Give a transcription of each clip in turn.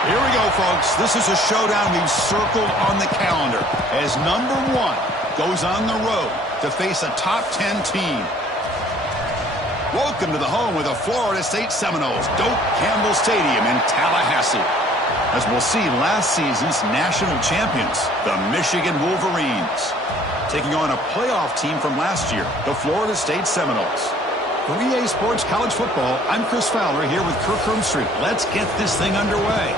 Here we go, folks. This is a showdown we've circled on the calendar as number 1 goes on the road to face a top 10 team. Welcome to the home of the Florida State Seminoles, Doak Campbell Stadium in Tallahassee. As we'll see, last season's national champions, the Michigan Wolverines, taking on a playoff team from last year, the Florida State Seminoles. For EA Sports College Football, I'm Chris Fowler here with Kirk Herbstreit. Let's get this thing underway.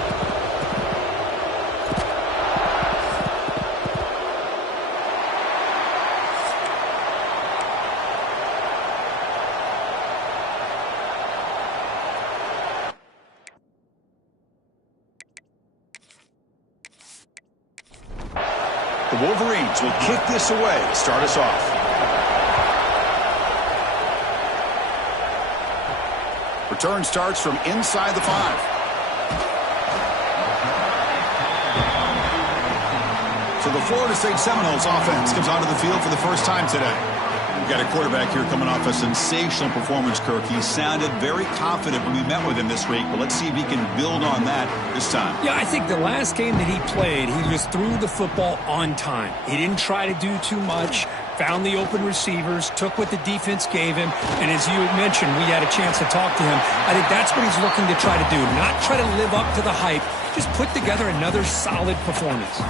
The Wolverines will kick this away to start us off. Return starts from inside the 5. So the Florida State Seminoles offense comes onto the field for the first time today. We've got a quarterback here coming off a sensational performance, Kirk. He sounded very confident when we met with him this week, but let's see if he can build on that this time. Yeah, I think the last game that he played, he just threw the football on time. He didn't try to do too much, found the open receivers, took what the defense gave him, and as you mentioned, we had a chance to talk to him. I think that's what he's looking to try to do, not try to live up to the hype, just put together another solid performance.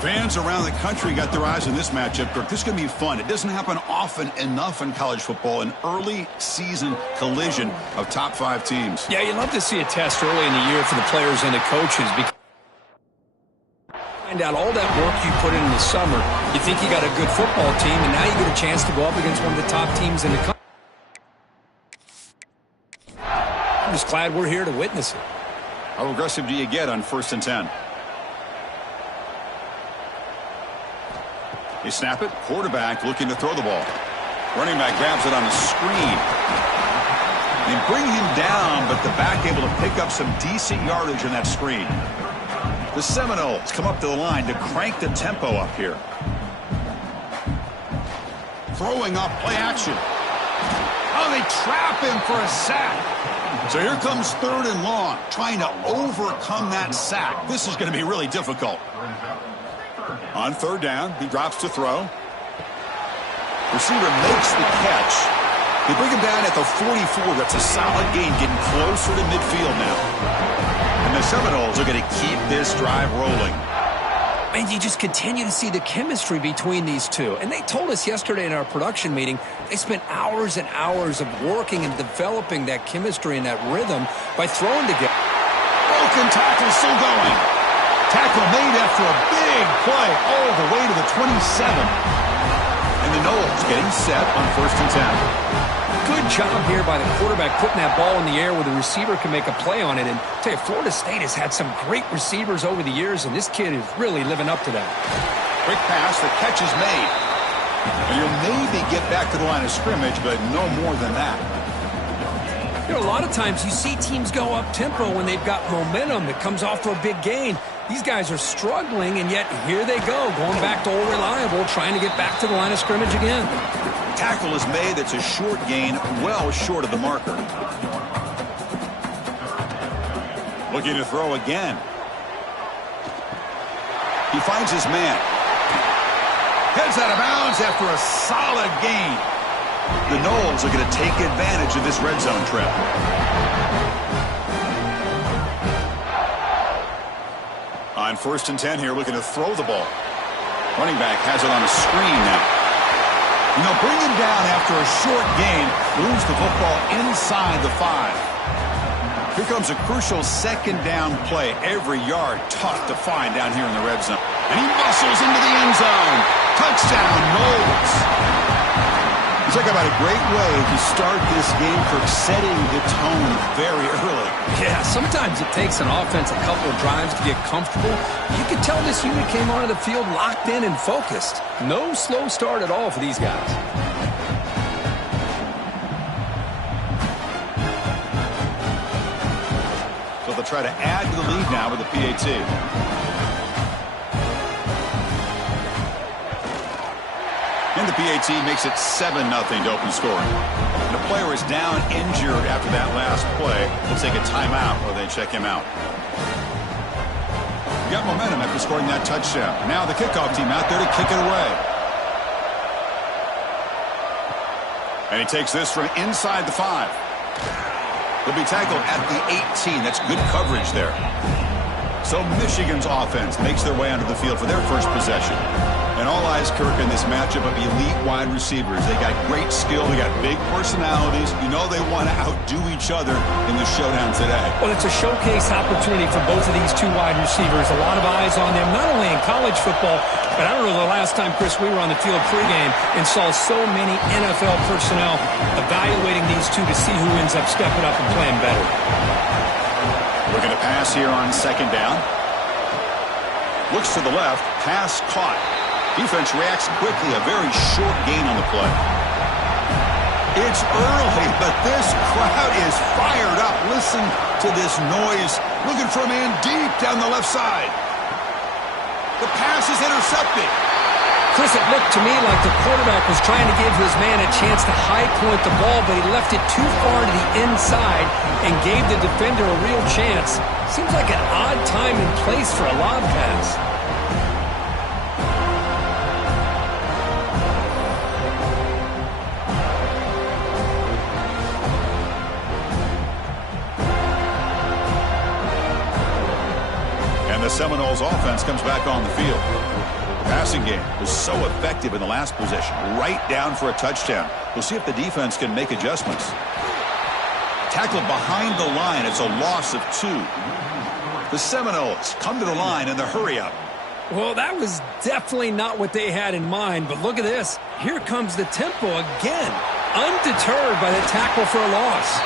Fans around the country got their eyes on this matchup, Kirk. This is going to be fun. It doesn't happen often enough in college football, an early season collision of top 5 teams. Yeah, you'd love to see a test early in the year for the players and the coaches because find out all that work you put in the summer. You think you got a good football team, and now you get a chance to go up against one of the top teams in the country. I'm just glad we're here to witness it. How aggressive do you get on 1st and 10? They snap it. Quarterback looking to throw the ball. Running back grabs it on the screen. They bring him down, but the back able to pick up some decent yardage in that screen. The Seminoles come up to the line to crank the tempo up here. Throwing off play action. Oh, they trap him for a sack. So here comes 3rd and long, trying to overcome that sack. This is going to be really difficult. On 3rd down, he drops to throw. Receiver makes the catch. They bring him down at the 44. That's a solid gain, getting closer to midfield now. And the Seminoles are going to keep this drive rolling. And you just continue to see the chemistry between these two. And they told us yesterday in our production meeting, they spent hours and hours of working and developing that chemistry and that rhythm by throwing together. Broken tackle still going. Tackle made after a big play all the way to the 27. And the Noles getting set on 1st and 10. Good job here by the quarterback putting that ball in the air where the receiver can make a play on it. And I tell you, Florida State has had some great receivers over the years, and this kid is really living up to that. Quick pass, the catch is made. And you'll maybe get back to the line of scrimmage, but no more than that. You know, a lot of times you see teams go up-tempo when they've got momentum that comes off for a big gain. These guys are struggling, and yet here they go, going back to old reliable, trying to get back to the line of scrimmage again. Tackle is made. That's a short gain, well short of the marker. Looking to throw again. He finds his man. Heads out of bounds after a solid gain. The Noles are going to take advantage of this red zone trip. On 1st and 10 here, looking to throw the ball. Running back has it on a screen now. And they'll bring him down after a short gain. Moves the football inside the 5. Here comes a crucial 2nd down play. Every yard tough to find down here in the red zone. And he muscles into the end zone. Touchdown, Noles. Talk about a great way to start this game for setting the tone very early. Yeah, sometimes it takes an offense a couple of drives to get comfortable. You can tell this unit came onto the field locked in and focused. No slow start at all for these guys. So they'll try to add to the lead now with the PAT. And the PAT makes it 7-0 to open scoring. And a player is down injured after that last play. We'll take a timeout or they check him out. got momentum after scoring that touchdown. Now the kickoff team out there to kick it away. And he takes this from inside the 5. He'll be tackled at the 18. That's good coverage there. So Michigan's offense makes their way onto the field for their first possession. And all eyes, Kirk, in this matchup of elite wide receivers. They got great skill. They got big personalities. You know they want to outdo each other in the showdown today. Well, it's a showcase opportunity for both of these two wide receivers. A lot of eyes on them, not only in college football, but I don't know the last time, Chris, we were on the field pregame and saw so many NFL personnel evaluating these two to see who ends up stepping up and playing better. Looking to pass here on second down. Looks to the left. Pass caught. Defense reacts quickly. A very short gain on the play. It's early, but this crowd is fired up. Listen to this noise. Looking for a man deep down the left side. The pass is intercepted. Chris, it looked to me like the quarterback was trying to give his man a chance to high point the ball, but he left it too far to the inside and gave the defender a real chance. Seems like an odd time and place for a lob pass. The Seminoles offense comes back on the field. The passing game was so effective in the last possession, right down for a touchdown. We'll see if the defense can make adjustments. Tackled behind the line. It's a loss of 2. The Seminoles come to the line in the hurry-up. Well, that was definitely not what they had in mind, but look at this. Here comes the tempo again, undeterred by the tackle for a loss.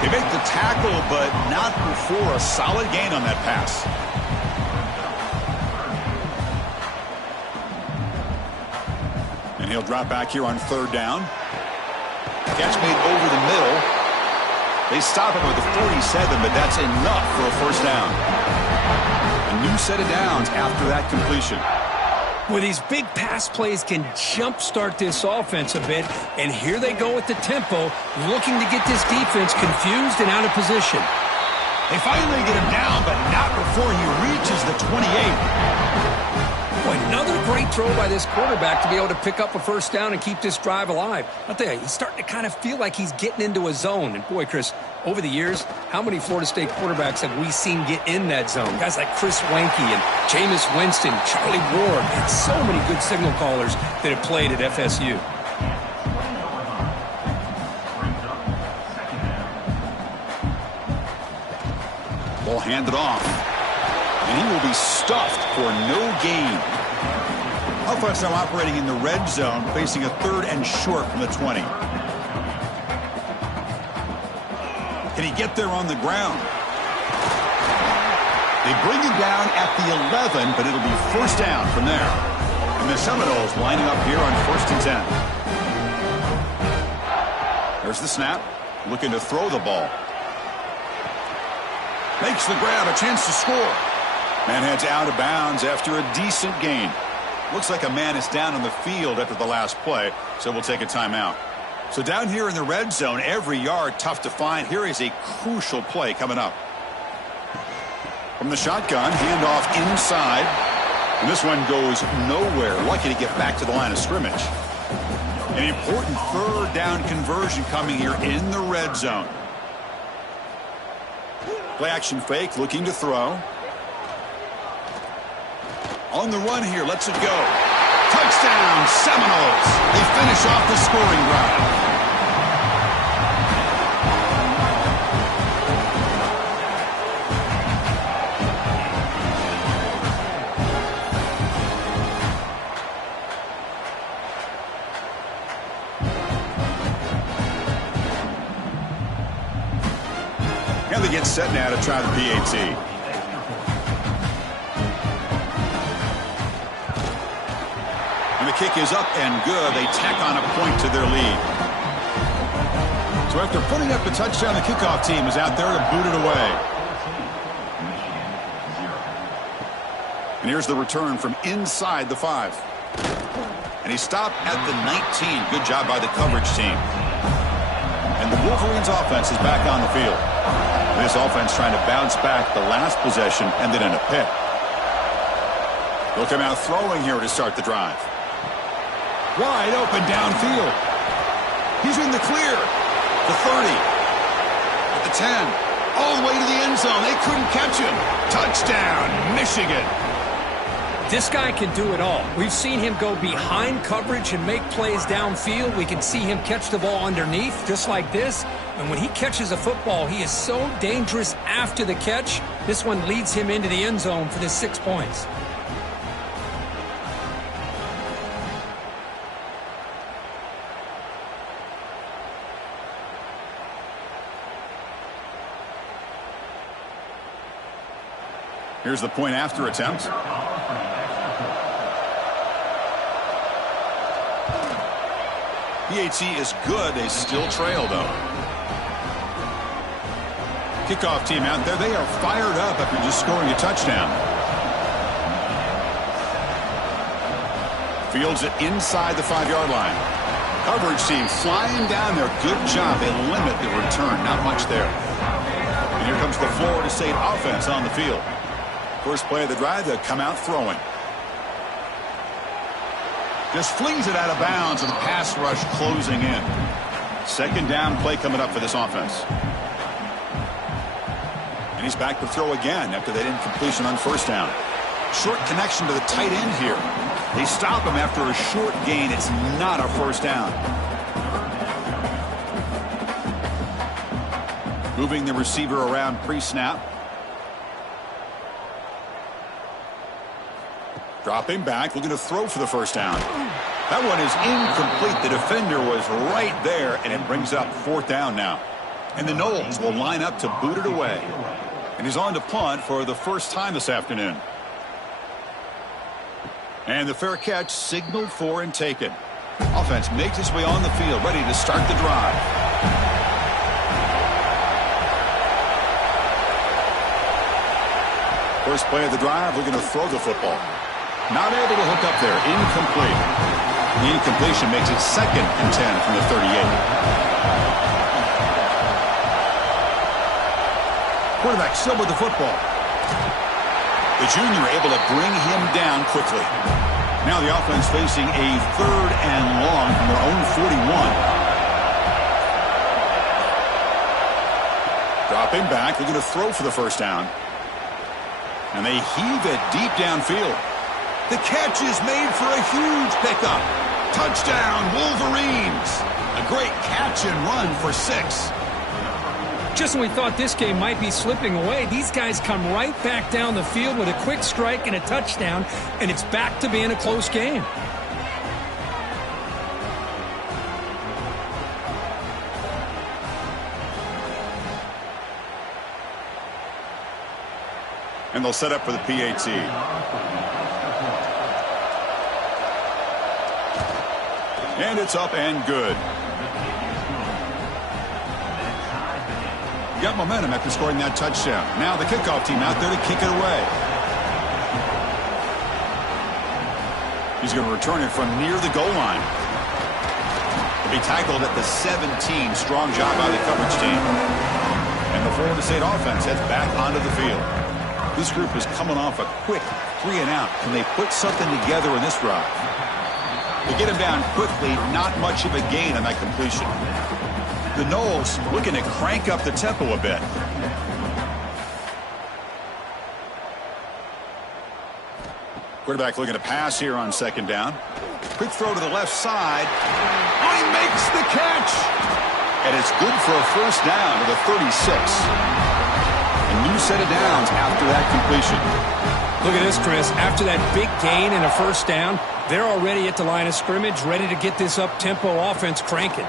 They make the tackle, but not before a solid gain on that pass. And he'll drop back here on third down. Catch made over the middle. They stop him with the 47, but that's enough for a first down. A new set of downs after that completion. Well, these big pass plays can jumpstart this offense a bit, and here they go with the tempo, looking to get this defense confused and out of position. They finally get him down, but not before he reaches the 28. Boy, another great throw by this quarterback to be able to pick up a first down and keep this drive alive. I'll tell you, he's starting to kind of feel like he's getting into a zone. And boy, Chris, over the years, how many Florida State quarterbacks have we seen get in that zone? Guys like Chris Weinke and Jameis Winston, Charlie Ward, and so many good signal callers that have played at FSU. Ball handed off. And he will be stuffed for no gain. Offense now operating in the red zone, facing a 3rd and short from the 20. Can he get there on the ground? They bring him down at the 11, but it'll be first down from there. And the Seminoles lining up here on 1st and 10. There's the snap. Looking to throw the ball. Makes the grab, a chance to score. Man heads out of bounds after a decent gain. Looks like a man is down on the field after the last play, so we'll take a timeout. So down here in the red zone, every yard tough to find. Here is a crucial play coming up. From the shotgun, handoff inside. And this one goes nowhere. Lucky to get back to the line of scrimmage. An important 3rd down conversion coming here in the red zone. Play action fake, looking to throw. On the run here, lets it go. Touchdown, Seminoles. They finish off the scoring drive. And they get set now to try the PAT. And the kick is up and good. They tack on a point to their lead. So after putting up the touchdown, the kickoff team is out there to boot it away. And here's the return from inside the 5. And he stopped at the 19. Good job by the coverage team. And the Wolverines offense is back on the field. This offense trying to bounce back the last possession, ended in a pick. They'll come out throwing here to start the drive. Wide open downfield. He's in the clear. The 30. At the 10. All the way to the end zone. They couldn't catch him. Touchdown, Michigan. This guy can do it all. We've seen him go behind coverage and make plays downfield. We can see him catch the ball underneath, just like this. And when he catches a football, he is so dangerous after the catch. This one leads him into the end zone for the 6 points. Here's the point after attempt. PHC is good. They still trail, though. Kickoff team out there. They are fired up after just scoring a touchdown. Fields it inside the 5-yard line. Coverage team flying down there. Good job. They limit the return. Not much there. And here comes the Florida State offense on the field. First play of the drive, they'll come out throwing. Just flings it out of bounds and the pass rush closing in. Second down play coming up for this offense. And he's back to throw again after that incompletion on first down. Short connection to the tight end here. They stop him after a short gain. It's not a first down. Moving the receiver around pre-snap. Dropping back, looking to throw for the first down. That one is incomplete. The defender was right there, and it brings up fourth down now. And the Noles will line up to boot it away. And he's on to punt for the first time this afternoon. And the fair catch signaled for and taken. Offense makes its way on the field, ready to start the drive. First play of the drive, looking to throw the football. Not able to hook up there. Incomplete. The incompletion makes it 2nd and 10 from the 38. Quarterback still with the football. The junior able to bring him down quickly. Now the offense facing a 3rd and long from their own 41. Dropping back, looking to throw for the first down. And they heave it deep downfield. The catch is made for a huge pickup. Touchdown, Wolverines. A great catch and run for 6. Just when we thought this game might be slipping away, these guys come right back down the field with a quick strike and a touchdown, and it's back to being a close game. And they'll set up for the PAT. And it's up and good. Got momentum after scoring that touchdown. Now the kickoff team out there to kick it away. He's going to return it from near the goal line. He'll be tackled at the 17. Strong job by the coverage team. And the Florida State offense heads back onto the field. This group is coming off a quick 3 and out. Can they put something together in this drive? They get him down quickly, not much of a gain on that completion. The Noles looking to crank up the tempo a bit. Quarterback looking to pass here on second down. Quick throw to the left side. Oh, he makes the catch! And it's good for a first down to the 36. A new set of downs after that completion. Look at this, Chris. After that big gain and a first down, they're already at the line of scrimmage, ready to get this up-tempo offense cranking.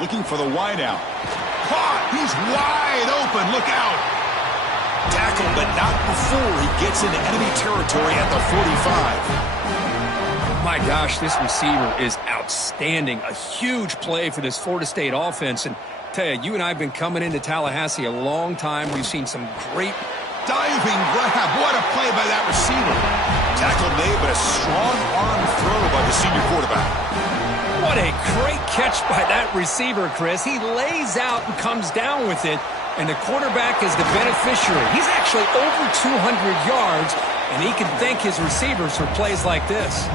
Looking for the wideout. Caught! He's wide open. Look out! Tackled, but not before he gets into enemy territory at the 45. My gosh, this receiver is outstanding. A huge play for this Florida State offense. And tell you and I have been coming into Tallahassee a long time. We've seen some great diving grab. What a play by that receiver. Tackle made, but a strong arm throw by the senior quarterback. What a great catch by that receiver, Chris. He lays out and comes down with it, and the quarterback is the beneficiary. He's actually over 200 yards, and he can thank his receivers for plays like this.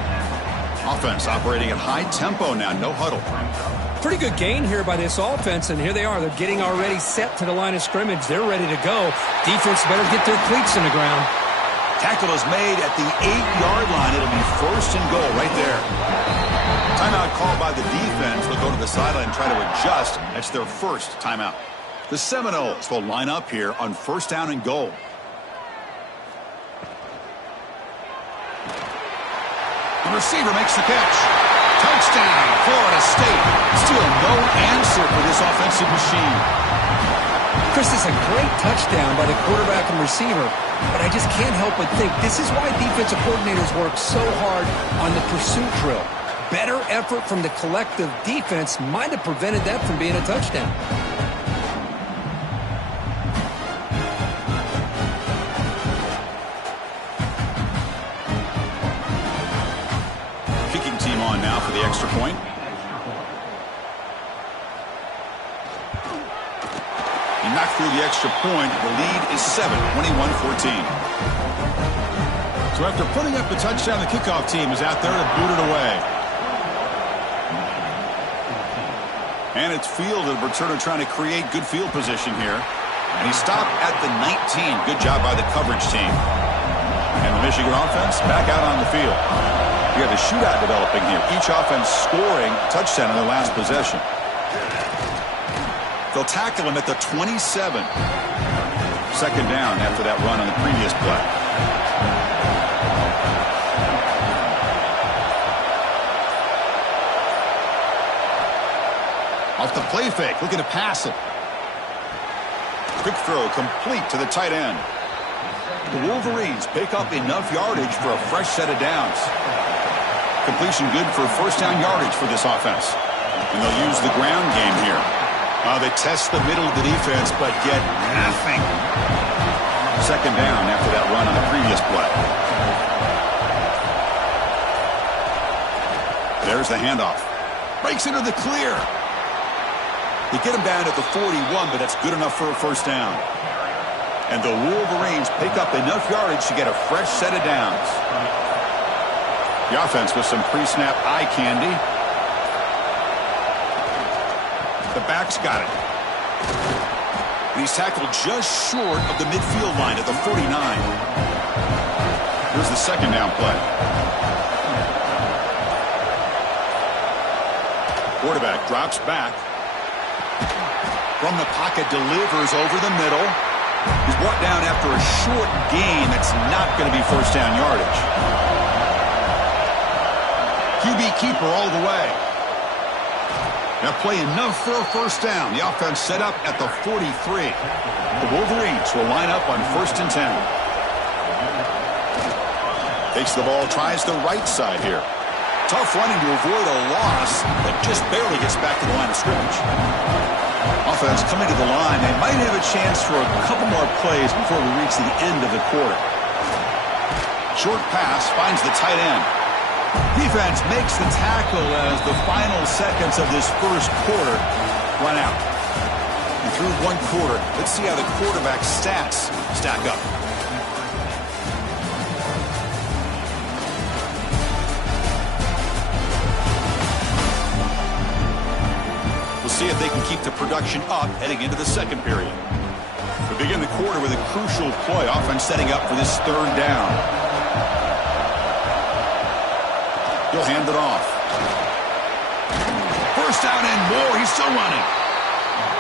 Offense operating at high tempo now, no huddle. Pretty good gain here by this offense, and here they are. They're getting already set to the line of scrimmage. They're ready to go. Defense better get their cleats in the ground. Tackle is made at the 8-yard line. It'll be 1st and goal right there. Timeout called by the defense. They'll go to the sideline and try to adjust. That's their first timeout. The Seminoles will line up here on 1st down and goal. The receiver makes the catch. Touchdown, Florida State. Still no answer for this offensive machine. Chris, this is a great touchdown by the quarterback and receiver, but I just can't help but think this is why defensive coordinators work so hard on the pursuit drill. Better effort from the collective defense might have prevented that from being a touchdown. Kicking team on now for the extra point. He knocked through the extra point. The lead is 7, 21-14. So after putting up the touchdown, the kickoff team is out there to boot it away. And it's fielded. Returner trying to create good field position here. And he stopped at the 19. Good job by the coverage team. And the Michigan offense back out on the field. We have a shootout developing here. Each offense scoring a touchdown in their last possession. They'll tackle him at the 27. 2nd down after that run on the previous play. Off the play fake, looking to pass it. Quick throw complete to the tight end. The Wolverines pick up enough yardage for a fresh set of downs. Completion good for 1st down yardage for this offense. And they'll use the ground game here. They test the middle of the defense, but get nothing. 2nd down after that run on the previous play. There's the handoff. Breaks into the clear. They get him down at the 41, but that's good enough for a 1st down. And the Wolverines pick up enough yardage to get a fresh set of downs. The offense with some pre-snap eye candy. The back's got it. And he's tackled just short of the midfield line at the 49. Here's the 2nd down play. Quarterback drops back. From the pocket, delivers over the middle. He's brought down after a short gain. That's not going to be 1st down yardage. QB keeper all the way. Now play enough for a 1st down. The offense set up at the 43. The Wolverines will line up on 1st and 10. Takes the ball, tries the right side here. Tough running to avoid a loss, but just barely gets back to the line of scrimmage. Offense coming to the line. They might have a chance for a couple more plays before we reach the end of the quarter. Short pass finds the tight end. Defense makes the tackle as the final seconds of this 1st quarter run out. And through 1 quarter, let's see how the quarterback's stats stack up. We'll see if they can keep the production up heading into the 2nd period. We begin the quarter with a crucial play. Offense setting up for this 3rd down. He'll hand it off. 1st down and more. He's still running.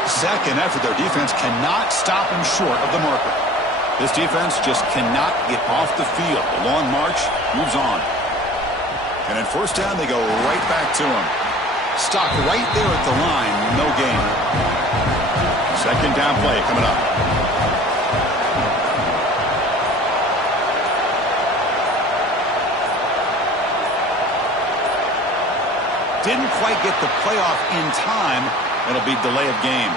2nd after their defense cannot stop him short of the marker. This defense just cannot get off the field. The long march moves on. And at 1st down, they go right back to him. Stopped right there at the line. No gain. 2nd down play coming up. Didn't quite get the playoff in time. It'll be delay of game.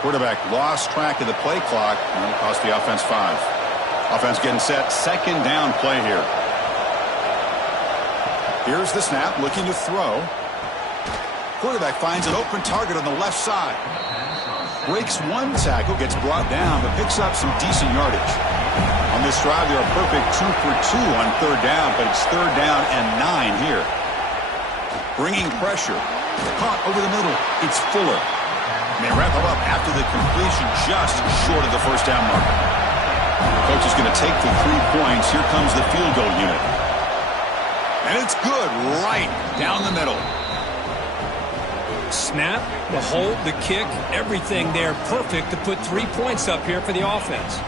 Quarterback lost track of the play clock, and it'll cost the offense 5. Offense getting set. Second down play here. Here's the snap, looking to throw. Quarterback finds an open target on the left side. Breaks one tackle, gets brought down, but picks up some decent yardage. On this drive, they're a perfect 2 for 2 on third down, but it's third down and 9 here. Bringing pressure. Caught over the middle. It's Fuller. And they wrap him up after the completion, just short of the first down mark. Coach is going to take the 3 points. Here comes the field goal unit. And it's good right down the middle. Snap, the hold, the kick, everything there perfect to put 3 points up here for the offense.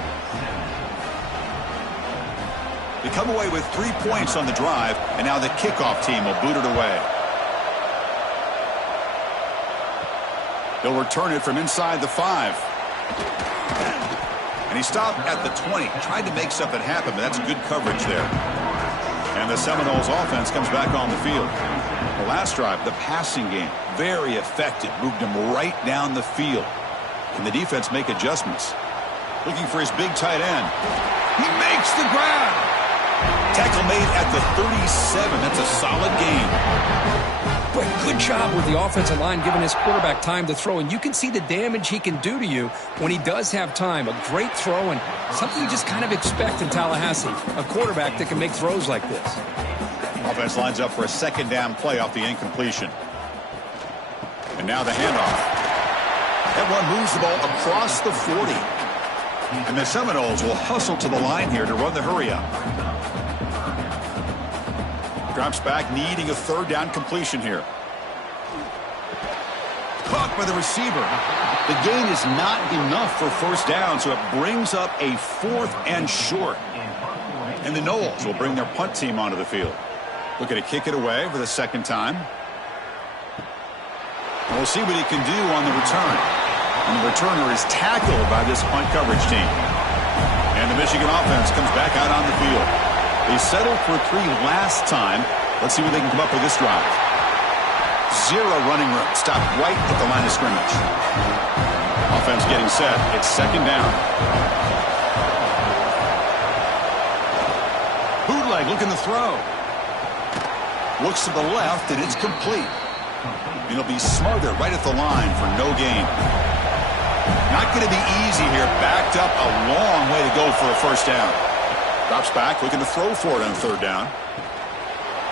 They come away with 3 points on the drive, and now the kickoff team will boot it away. They'll return it from inside the 5. And he stopped at the 20. Tried to make something happen, but that's good coverage there. And the Seminoles offense comes back on the field. The last drive, the passing game, very effective. Moved him right down the field. Can the defense make adjustments? Looking for his big tight end. He makes the grab. Tackle made at the 37. That's a solid gain. But good job with the offensive line giving his quarterback time to throw. And you can see the damage he can do to you when he does have time. A great throw and something you just kind of expect in Tallahassee. A quarterback that can make throws like this. Offense lines up for a second down play off the incompletion. And now the handoff. That one moves the ball across the 40. And the Seminoles will hustle to the line here to run the hurry up. Drops back, needing a third down completion here. Caught by the receiver. The gain is not enough for first down, so it brings up a 4th and short. And the Noles will bring their punt team onto the field. Looking to kick it away for the second time. And we'll see what he can do on the return. And the returner is tackled by this punt coverage team. And the Michigan offense comes back out on the field. They settled for 3 last time. Let's see what they can come up with this drive. 0 running room. Stopped right at the line of scrimmage. Offense getting set. It's second down. Bootleg looking to throw. Looks to the left, and it's complete. And he'll be smothered right at the line for no gain. Not going to be easy here. Backed up a long way to go for a first down. Drops back, looking to throw for it on third down.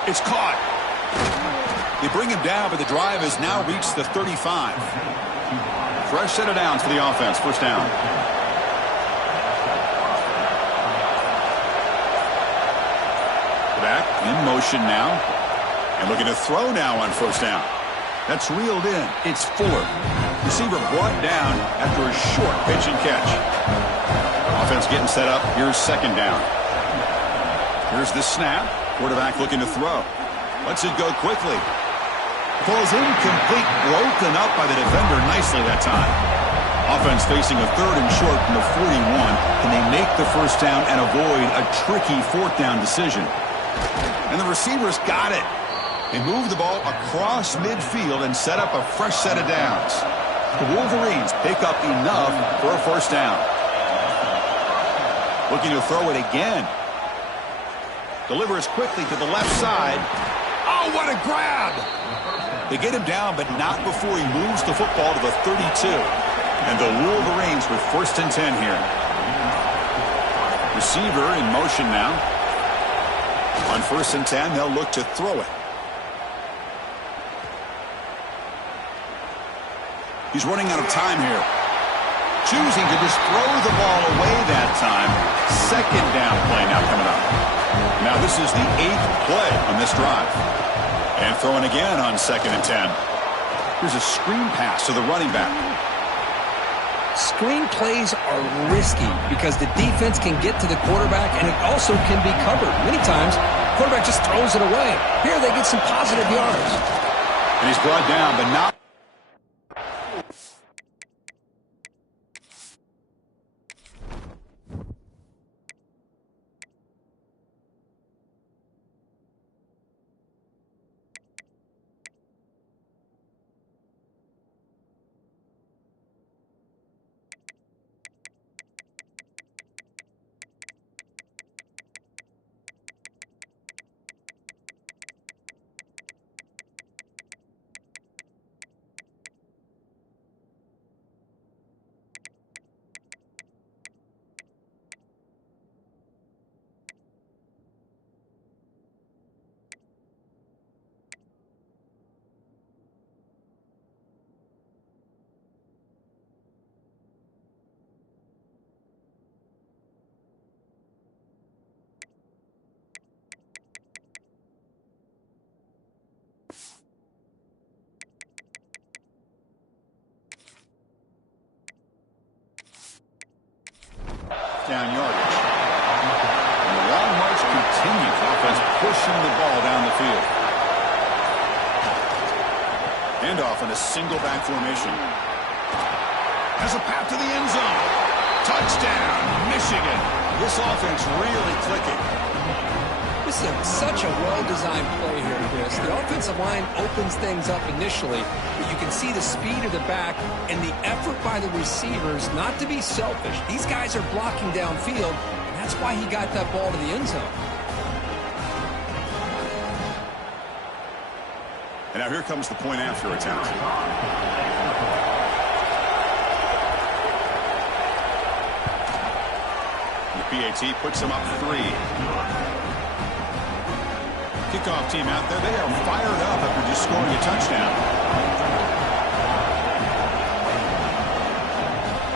It's caught. They bring him down, but the drive has now reached the 35. Fresh set of downs for the offense. First down. Back in motion now. And looking to throw now on first down. That's reeled in. It's Fuller. Receiver brought down after a short pitch and catch. Offense getting set up. Here's second down. Here's the snap. Quarterback looking to throw. Lets it go quickly. Falls incomplete. Broken up by the defender nicely that time. Offense facing a third and short from the 41. Can they make the first down and avoid a tricky fourth down decision? And the receivers got it. They move the ball across midfield and set up a fresh set of downs. The Wolverines pick up enough for a first down. Looking to throw it again. Delivers quickly to the left side. Oh, what a grab! They get him down, but not before he moves the football to the 32. And the Wolverines with first and 10 here. Receiver in motion now. On first and 10, they'll look to throw it. He's running out of time here. Choosing to just throw the ball away that time. Second down play now coming up. Now this is the 8th play on this drive. And throwing again on second and 10. Here's a screen pass to the running back. Screen plays are risky because the defense can get to the quarterback and it also can be covered. Many times, quarterback just throws it away. Here they get some positive yards. And he's brought down, but not. Handoff in a single back formation. Has a path to the end zone. Touchdown, Michigan. This offense really clicking. This is such a well-designed play here, Chris. The offensive line opens things up initially, but you can see the speed of the back and the effort by the receivers not to be selfish. These guys are blocking downfield, and that's why he got that ball to the end zone. And now here comes the point after attempt. The PAT puts him up 3. Kickoff team out there, they are fired up after just scoring a touchdown.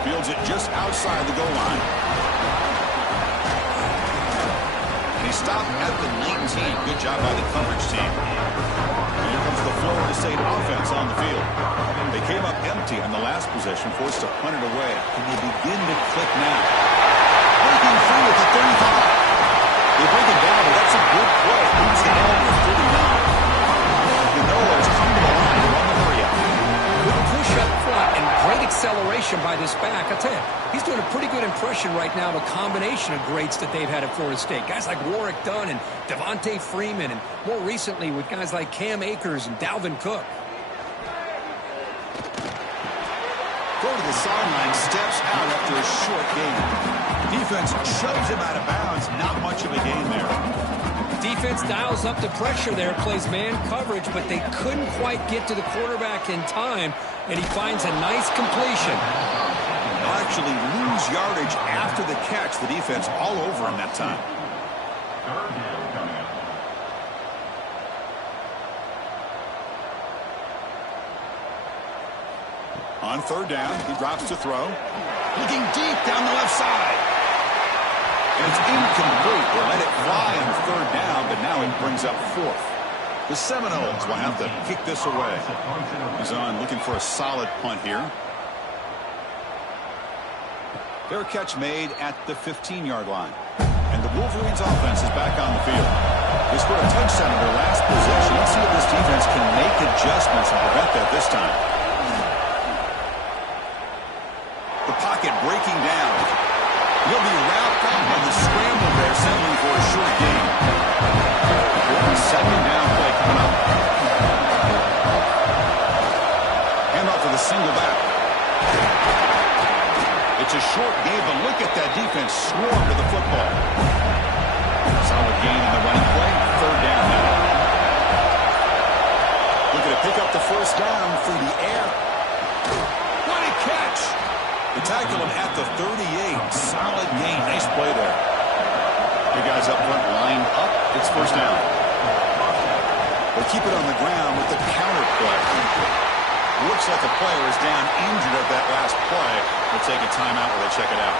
Fields it just outside the goal line. And he stopped at the 19. Good job by the coverage team. And here comes the Florida State offense on the field. They came up empty on the last possession, forced to punt it away. And they begin to click now. Breaking through at the 35. They break it down, but that's a good play. Moves the ball to 39. Gano's come to the line to run the hurry-up. Good push up front and great acceleration by this back. I'll tell you, he's doing a pretty good impression right now of a combination of greats that they've had at Florida State. Guys like Warwick Dunn and Devontae Freeman, and more recently with guys like Cam Akers and Dalvin Cook. Go to the sideline, steps out after a short gain. Defense shoves him out of bounds. Not much of a gain there. Defense dials up the pressure there, plays man coverage, but they couldn't quite get to the quarterback in time, and he finds a nice completion. They'll actually lose yardage after the catch. The defense all over him that time. On third down, he drops to throw. Looking deep down the left side. And it's incomplete. They let it fly on third down, but now it brings up 4th. The Seminoles will have to kick this away. He's on looking for a solid punt here. Fair catch made at the 15-yard line. And the Wolverines offense is back on the field. They scored a touchdown in their last possession. Let's see if this defense can make adjustments and prevent that this time. The pocket breaking down. He'll be wrapped up on the scramble there, settling for a short gain. Second down play coming up. Hand off to the single back. It's a short gain, but look at that defense swarm to the football. Solid gain in the running play. Third down now. Looking to pick up the first down through the air. What a catch! They tackle him at the 38. Solid gain. Nice play there. The guys up front lined up. It's first down. They keep it on the ground with the counter play. Looks like the player is down injured at that last play. They'll take a timeout while they check it out.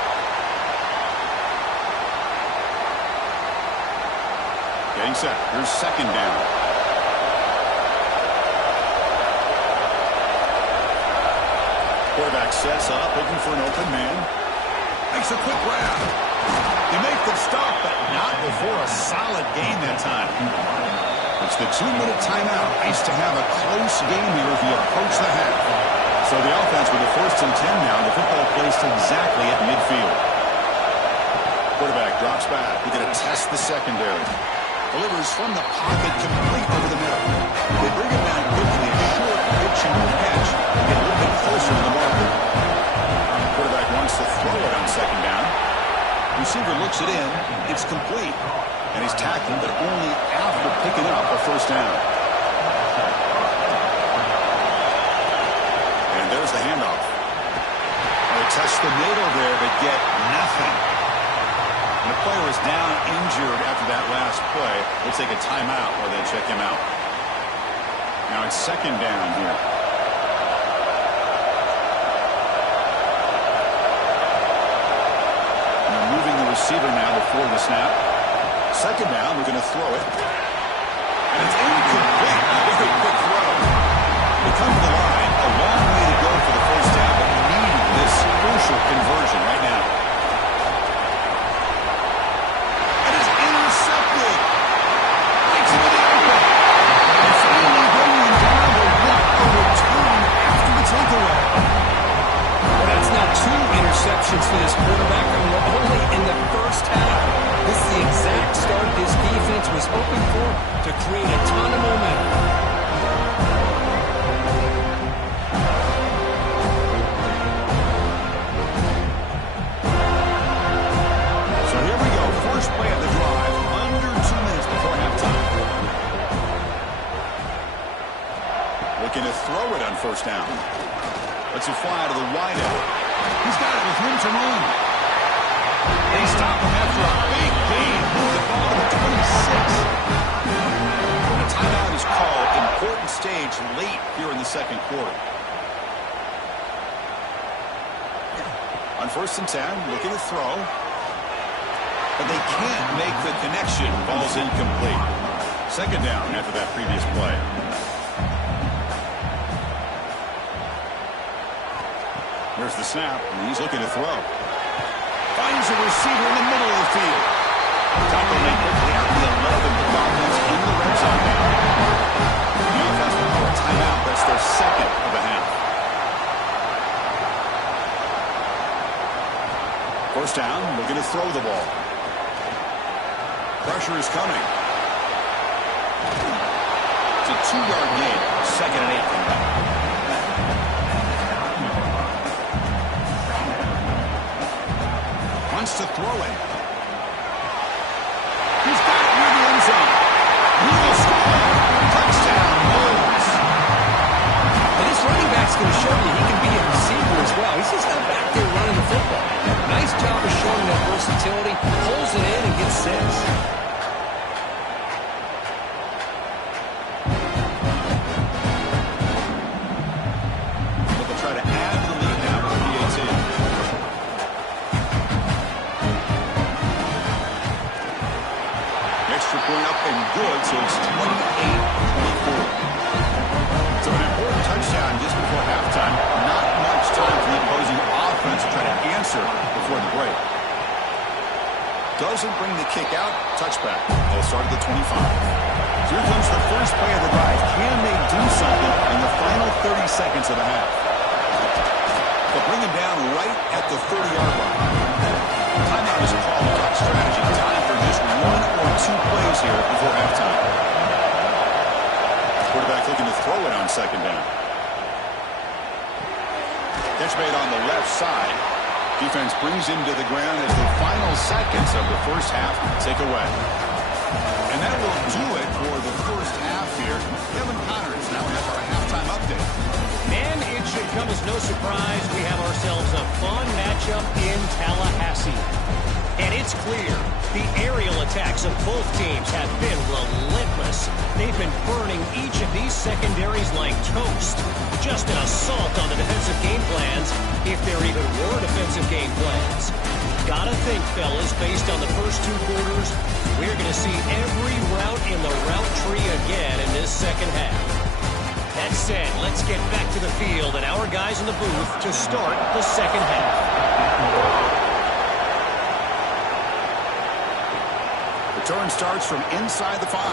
Getting set. Here's second down. Quarterback sets up, looking for an open man. Makes a quick grab. They make the stop, but not before a solid gain that time. It's the 2-minute timeout. Nice to have a close game here as we approach the half. So the offense with the 1st and 10 now. The football placed exactly at midfield. Quarterback drops back. We're going to test the secondary. Delivers from the pocket, complete over the middle. They bring it down quickly. A short pitch and catch. Get a little bit closer to the marker. Quarterback wants to throw it on second down. Receiver looks it in. It's complete. And he's tackled, but only after picking up a first down. And there's the handoff. They touch the middle there, but get nothing. And the player is down injured after that last play. We'll take a timeout while they check him out. Now it's second down here. And they're moving the receiver now before the snap. Second down, we're going to throw it. And it's incomplete. Very quick throw. They come to the line. A long way to go for the first down, but we need this crucial conversion right now. It is intercepted. Right to the open. And finally bringing down the 1 over Looking to throw it on first down. Lets it fly to the wide out. He's got it with room to run. They stop him after a big gain. Move the ball to the 26. A timeout is called. Important stage late here in the second quarter. On first and 10, looking to throw. But they can't make the connection. Ball's incomplete. Second down after that previous play. Here's the snap, and he's looking to throw. Finds a receiver in the middle of the field. Tackle made quickly out the 11th of offense in the red zone now. The offense will call a timeout. That's their second of the half. First down, looking to throw the ball. Pressure is coming. It's a 2-yard gain. Second and 8 from that. Wants to throw it. He's got it near the end zone. He will score. Touchdown, Moles. And this running back's going to show you he can be a receiver as well. He's just not back there running the football. Nice job of showing that versatility. Pulls it in and gets 6. Point up and good, so it's 28-24. So an important touchdown just before halftime. Not much time for the opposing offense to try to answer before the break. Doesn't bring the kick out. Touchback. They'll start at the 25. So here comes the first play of the drive. Can they do something in the final 30 seconds of the half? They'll bring him down right at the 30-yard line. Timeout is called. Clock strategy. Time for just 1 or 2 plays here before halftime. Quarterback looking to throw it on second down. Catch made on the left side. Defense brings him to the ground as the final seconds of the first half take away. And that will do it for the first half here. Kevin Connors now has our halftime update. And it should come as no surprise we have ourselves a fun matchup in Tallahassee. And it's clear the aerial attacks of both teams have been relentless. They've been burning each of these secondaries like toast. Just an assault on the defensive game plans, if there even were defensive game plans. Gotta think, fellas, based on the first 2 quarters, we're going to see every route in the route tree again in this second half. That said, let's get back to the field and our guys in the booth to start the second half. Return starts from inside the 5.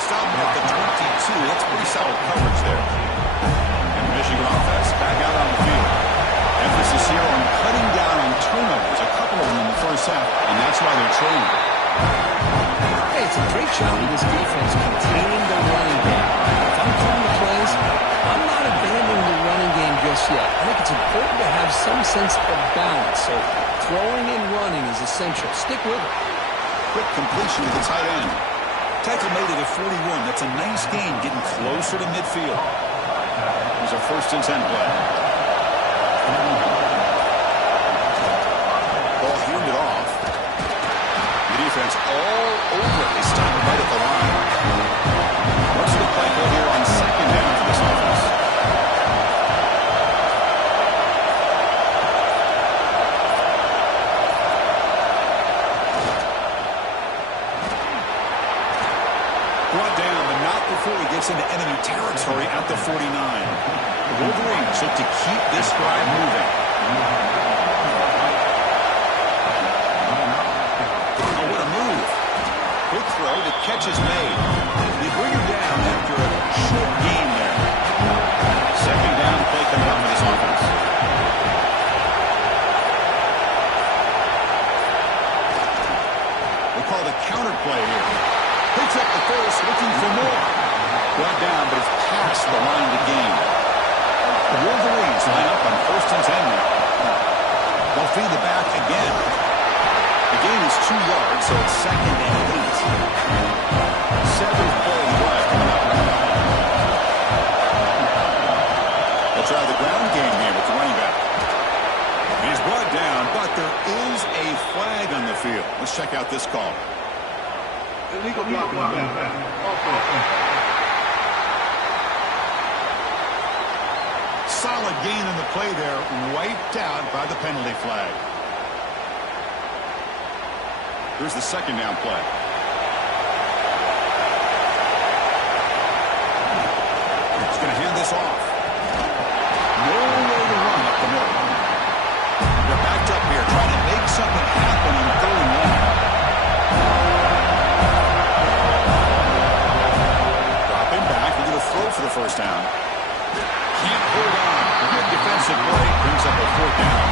Stop at the 22. That's pretty solid coverage there. And the Michigan offense back out on the field. Emphasis here on cutting down on turnovers. A couple of them in the first half, and that's why they're trailing. Hey, it's a great job of this defense containing the running game. If I'm calling the plays, I'm not abandoning the running game just yet. I think it's important to have some sense of balance. So throwing and running is essential. Stick with it. Quick completion to the tight end. Tackle made it at 41. That's a nice gain, getting closer to midfield. Here's a first and 10 play. Ball handed off. The defense all over it. They stop it right at the line. What's the play go here on second down for this offense? Brought down, but not before he gets into enemy territory at the 49. The Wolverines look to keep this drive moving. Oh, what a move. Quick throw, the catch is made. They bring him down after a short gain there. Second down play coming up for this offense. They call the counter play here. Picks up the first, looking for more. Brought down, but it's past the line to gain. The Wolverines line up on first and 10 now. They'll feed the back again. The gain is 2 yards, so it's second and 8. Seventh play of the drive coming up. with this call. Illegal block on that. Solid gain in the play there, wiped out by the penalty flag. Here's the second down play. He's going to hand this off. Nowhere to run up the middle. They're backed up here trying to make something happen on 3rd and 1. Dropping back. We're going to throw for the first down. Can't hold on. Good defensive play. Brings up a 4th down.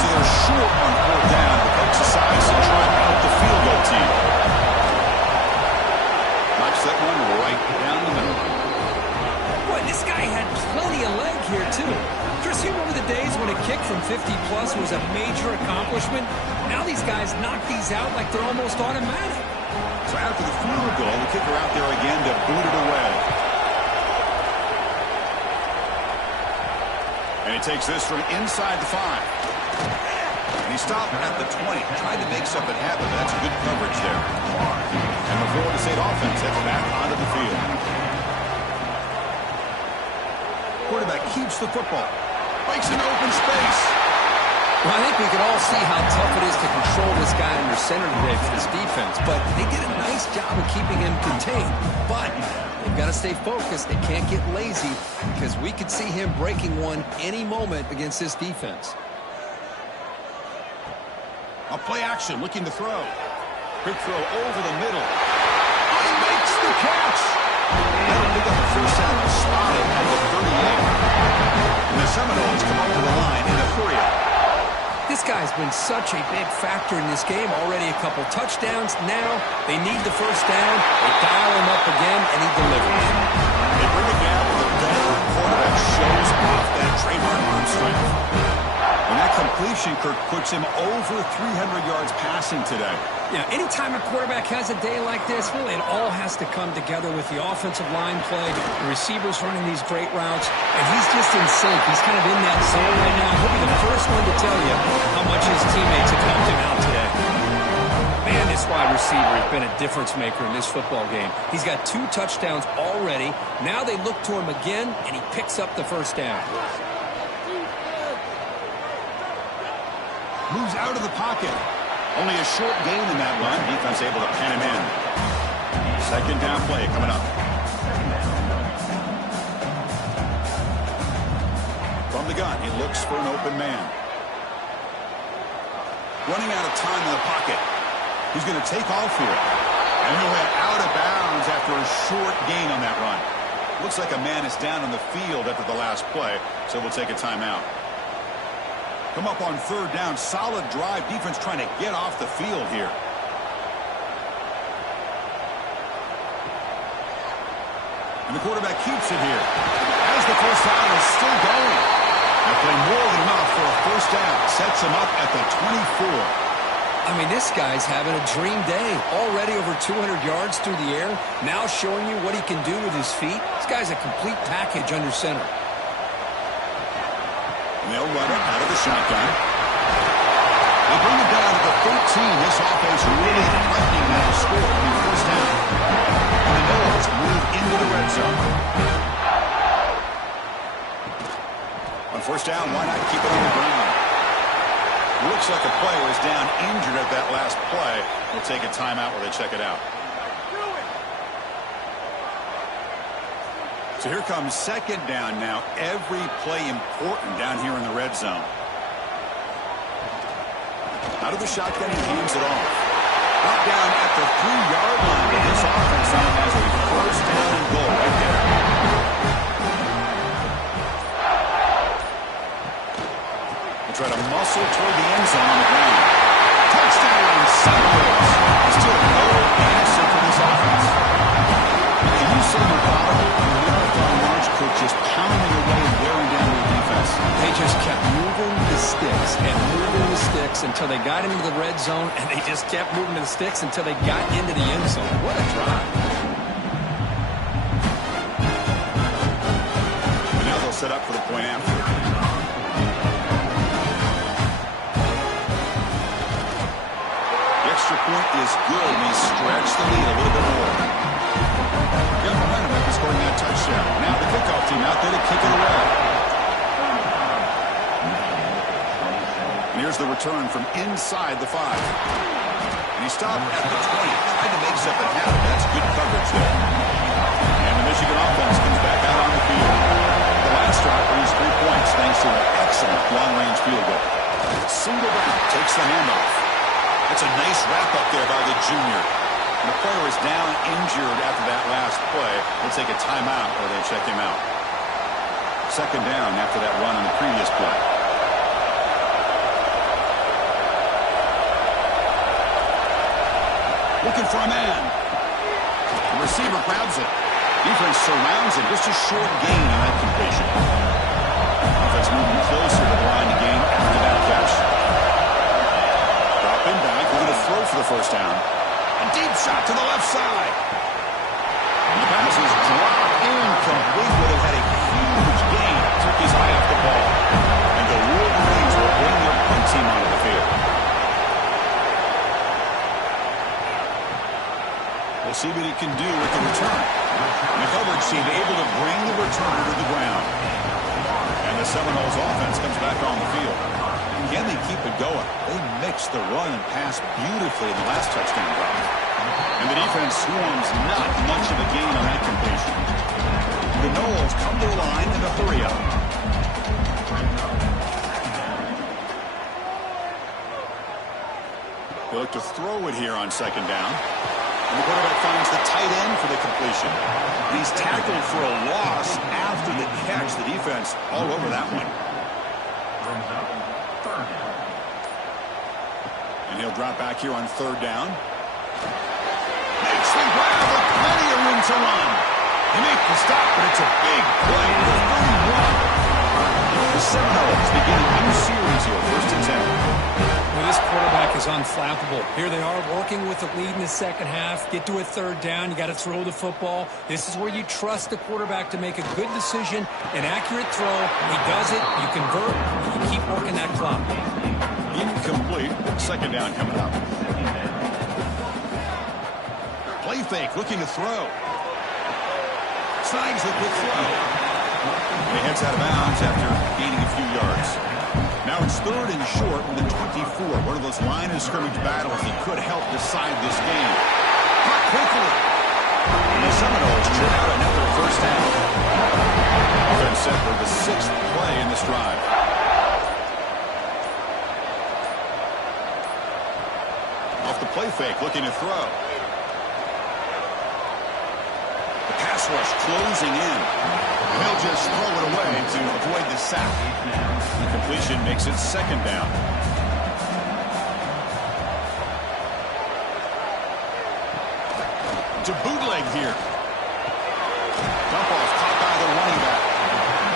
So they're short on 4th down. The coach decides to try out the field goal team. Knocks that one right down the middle. Boy, this guy had plenty of leg here, too. Chris, you remember the days when a kick from 50-plus was a major accomplishment? Now these guys knock these out like they're almost automatic. So after the field goal, the kicker out there again to boot it away. And he takes this from inside the 5. And he stopped at the 20. Tried to make something happen, but that's good coverage there. And the Florida State offense heads back onto the field. Quarterback keeps the football. Breaks an open space. Well, I think we can all see how tough it is to control this guy under center today for this defense. But they did a nice job of keeping him contained. But they've got to stay focused. They can't get lazy because we could see him breaking one any moment against this defense. A play action, looking to throw. Quick throw over the middle. He makes the catch. That'll pick up the first down. Spotted at the 38. And the Seminoles come up to the line in a hurry up. This guy's been such a big factor in this game. Already a couple touchdowns. Now they need the first down. They dial him up again, and he delivers. They bring it down with a veteran quarterback shows off that trademark arm strength. And that completion, Kirk, puts him over 300 yards passing today. Yeah, anytime a quarterback has a day like this, really it all has to come together with the offensive line play, the receivers running these great routes, and he's just in sync. He's kind of in that zone right now. He'll be the first one to tell you how much his teammates have helped him out today. Man, this wide receiver has been a difference maker in this football game. He's got 2 touchdowns already. Now they look to him again, and he picks up the first down. Moves out of the pocket. Only a short gain in that run. Defense able to pen him in. Second down play coming up. From the gun, he looks for an open man. Running out of time in the pocket. He's going to take off here. And he'll head out of bounds after a short gain on that run. Looks like a man is down on the field after the last play, so we'll take a timeout. Come up on 3rd down. Solid drive. Defense trying to get off the field here. And the quarterback keeps it here. As the first down is still going. They play more than enough for a first down. Sets him up at the 24. I mean, this guy's having a dream day. Already over 200 yards through the air. Now showing you what he can do with his feet. This guy's a complete package under center. And they'll run it out of the shotgun. They bring it down to the 13. This offense really threatening now to score on the first down. And the Noles move into the red zone. On first down, why not keep it on the ground? Looks like a player is down injured at that last play. We'll take a timeout where they check it out. So here comes second down now. Every play important down here in the red zone. Out of the shotgun, he hands it off. Brought down at the 3-yard line, but this offense now has a first down and goal right there. They try to muscle toward the end zone on the ground. Touchdown, Seminoles. Still no answer for this offense. Can you say methodical? Just pounding away and wearing down their defense. They just kept moving the sticks and moving the sticks until they got into the red zone, and they just kept moving the sticks until they got into the end zone. What a drive. And now they'll set up for the point after. The extra point is is good, and he stretched the lead a little bit more. Got momentum after scoring that touchdown. Now the kickoff team out there to kick it away. And here's the return from inside the 5. And he stopped at the 20. Tried to make something happen. That's good coverage there. And the Michigan offense comes back out on the field. The last drive produced 3 points thanks to an excellent long-range field goal. Single back takes the handoff. That's a nice wrap-up there by the junior. The player is down injured after that last play. They'll take a timeout or they check him out. Second down after that run on the previous play. Looking for a man. The receiver grabs it. Defense surrounds him. Just a short gain on that completion. Offense moving closer to the line to gain after that catch. Dropping back. We're going to throw for the first down. A deep shot to the left side. And the pass is dropped incomplete. Would have had a huge gain. Took his eye off the ball. And the Wolverines will bring their punt team onto the field. We'll see what he can do with the return. And the coverage team able to bring the returner to the ground. And the Seminoles offense comes back on the field. Can they keep it going? They mixed the run and pass beautifully in the last touchdown drive. And the defense swarms not much of a gain on that completion. The Noles come to the line in a hurry up. They look to throw it here on second down. And the quarterback finds the tight end for the completion. He's tackled for a loss after the catch. The defense all over that one. And he'll drop back here on third down. Makes the grab with plenty of room to run. He makes the stop, but it's a big play to the 31. The Seminoles begin a new series here, 1st and 10. Well, this quarterback is unflappable. Here they are working with the lead in the second half. Get to a third down. You got to throw the football. This is where you trust the quarterback to make a good decision, an accurate throw. He does it. You convert. You keep working that clock. Incomplete. Second down coming up. Play fake, looking to throw. Signs the quick throw. He heads out of bounds after gaining a few yards. Now it's third and short with the 24. One of those line of scrimmage battles that could help decide this game. Caught quickly. And the Seminoles churn out another first down. Offense set for the 6th play in this drive. Off the play fake, looking to throw. The pass rush closing in. And he'll just throw it away to avoid the sack. The completion makes it second down. To bootleg here. Dump off caught by the running back.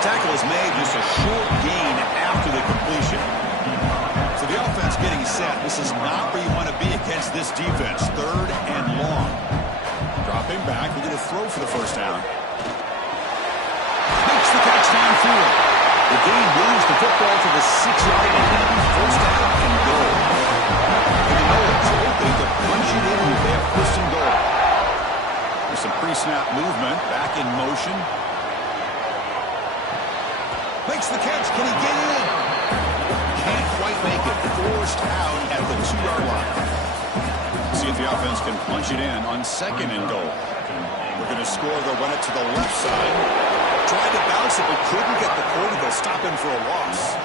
Tackle is made, just a short gain after the completion. So the offense getting set. This is not where you want to be against this defense. Third and long. Dropping back. We're going to throw for the first down. Makes the catch downfield. The game moves the football to the 6-yard line. First down and goal. And the Noles hoping to punch it in. They have first and goal. There's some pre-snap movement. Back in motion. Makes the catch. Can he get in? Can't quite make it. Forced out at the 2-yard line. See if the offense can punch it in on second and goal. We're going to score. They'll run it to the left side. Tried to bounce it, but couldn't get the corner. They'll stop him for a loss.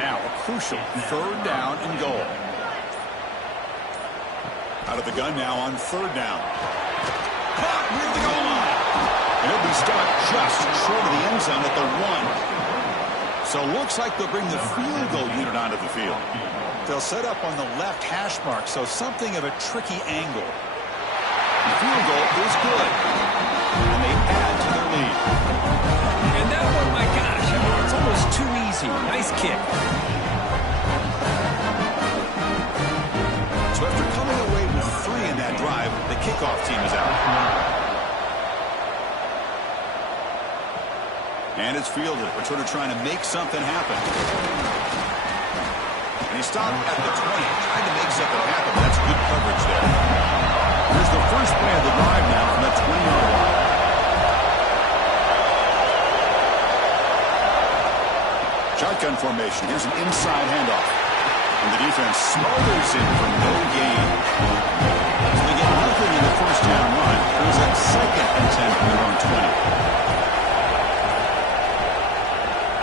Now, a crucial third down and goal. Out of the gun now on third down. Caught near the goal line. And he'll be stuck just short of the end zone at the 1. So looks like they'll bring the field goal unit onto the field. They'll set up on the left hash mark, so something of a tricky angle. The field goal is good. And they add to their lead. And that one, my gosh, I mean, it's almost too easy. Nice kick. So after coming away with 3 in that drive, the kickoff team is out. And it's fielded. Returner trying to make something happen. And he stopped at the 20. Trying to make something happen. That's Good coverage there. Here's the first play of the drive now from that 20-yard line. Shotgun formation. Here's an inside handoff. And the defense smothers it for no gain. So they get nothing in the first down run. It was at 2nd and 10 from their own 20.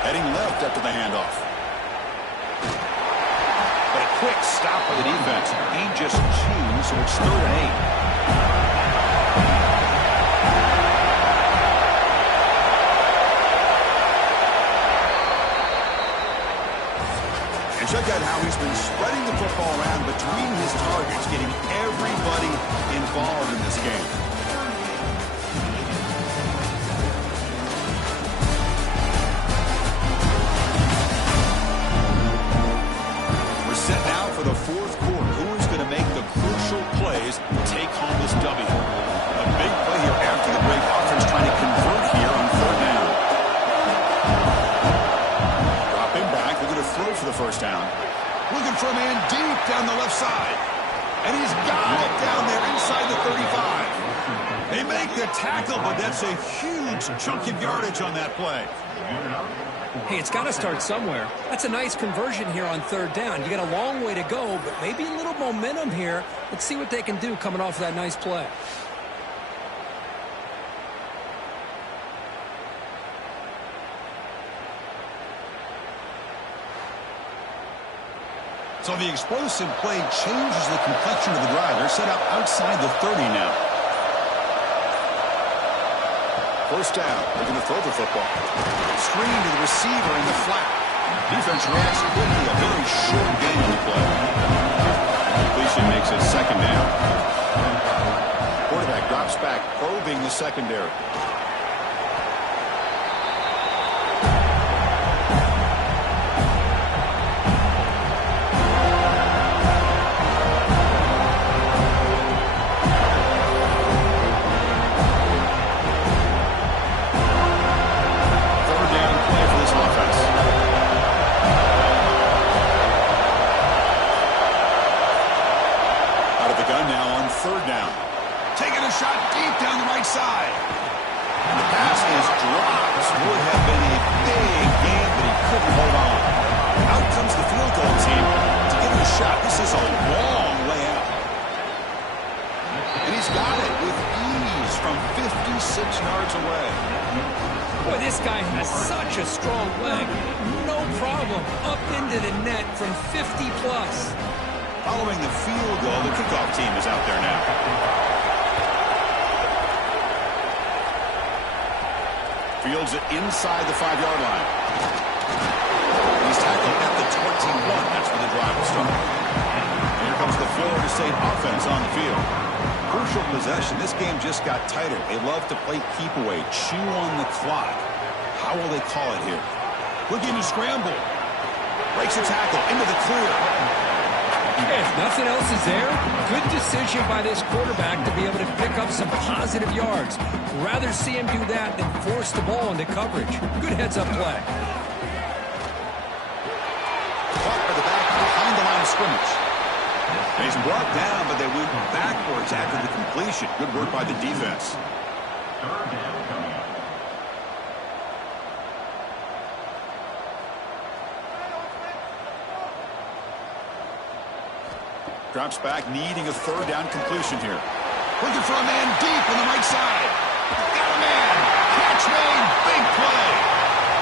Heading left after the handoff. But a quick stop by the defense. Gain just 2, so it's 3rd and 8. And check out how he's been spreading the football around between his targets, getting everybody involved in this game. We're set now for the 4th quarter. Who is going to make the crucial plays to take home this W? A big play here after the break. Offense trying to convert here on 3rd down. Throw for the first down. Looking for a man deep down the left side. And he's got it down there inside the 35. They make the tackle, but that's a huge chunk of yardage on that play. Hey, it's got to start somewhere. That's a nice conversion here on 3rd down. You got a long way to go, but maybe a little momentum here. Let's see what they can do coming off that nice play. So the explosive play changes the complexion of the drive. They're set up outside the 30 now. First down. They're going to throw the football. Screen to the receiver in the flat. Defense reacts quickly. A very short gain on the play. Completion makes it 2nd down. Quarterback drops back, probing the secondary. Following the field goal, the kickoff team is out there now. Fields it inside the 5-yard line. He's tackled at the 21. That's where the drive will start. And here comes the Florida State offense on the field. Crucial possession. This game just got tighter. They love to play keep away, chew on the clock. How will they call it here? Looking to scramble. Breaks a tackle into the clear. If nothing else is there, good decision by this quarterback to be able to pick up some positive yards. Rather see him do that than force the ball into coverage. Good heads-up play. Caught by the back behind the line of scrimmage. And he's brought down, but they went backwards after the completion. Good work by the defense. Drops back, needing a 3rd down completion here. Looking for a man deep on the right side. Got a man. Catch made. Big play.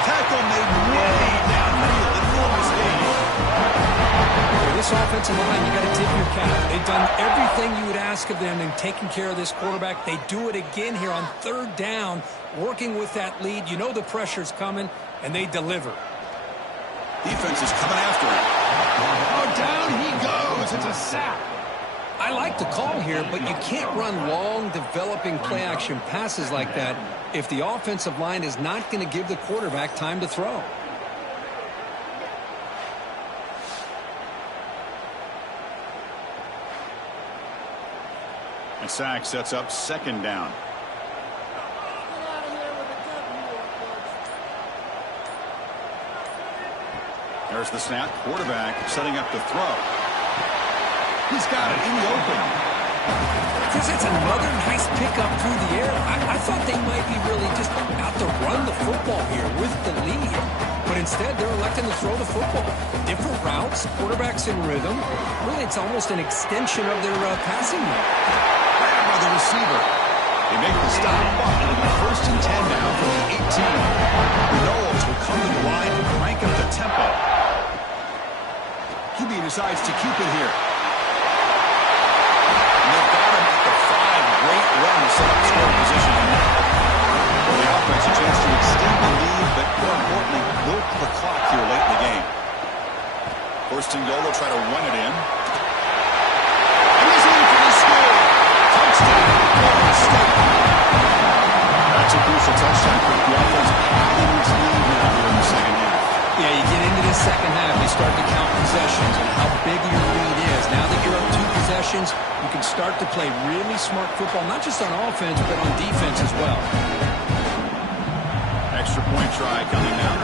Tackle made way downfield. Enormous gain. For this offensive line, you got to tip your cap. They've done everything you would ask of them in taking care of this quarterback. They do it again here on 3rd down, working with that lead. You know the pressure's coming, and they deliver. Defense is coming after him. Oh, down he goes. It's a sack. I like the call here, but you can't run long, developing play-action passes like that if the offensive line is not going to give the quarterback time to throw. A sack sets up 2nd down. There's the snap. Quarterback setting up the throw. He's got it in the open. Because it's another nice pickup through the air. I thought they might be really just out to run the football here with the lead. But instead, they're electing to throw the football. Different routes, quarterbacks in rhythm. Really, it's almost an extension of their passing game. Grabbed by the receiver. They make the stop, but it'll be 1st and 10 now from the 18. The Knowles will come to the line and crank up the tempo. QB decides to keep it here. And they've got him at the 5. Great run to set up score position. For the offense, a chance to extend the lead, but more importantly, milk the clock here late in the game. 1st and goal, they'll try to run it in. And he's in for the score. Touchdown, Florida State. That's a crucial touchdown for the offense padding its lead now here in the second half. Yeah, you get into this second half, you start to count possessions and how big your lead is. Now that you're up 2 possessions, you can start to play really smart football, not just on offense, but on defense as well. Extra point try coming now.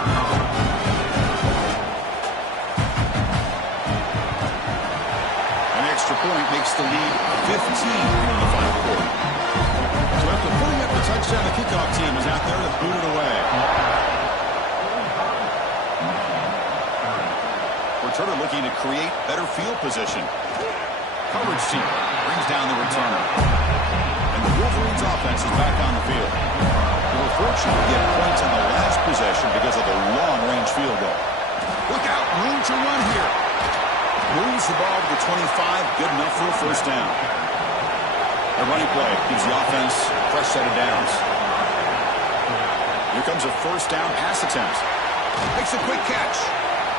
An extra point makes the lead 15 in the final quarter. So after putting up the touchdown, the kickoff team is out there to boot it away. Returner looking to create better field position. Coverage team brings down the returner. And the Wolverines offense is back on the field. They were fortunate to get points on the last possession because of the long-range field goal. Look out, room to run here. Moves the ball to the 25, good enough for a 1st down. A running play gives the offense a fresh set of downs. Here comes a 1st down pass attempt. Makes a quick catch.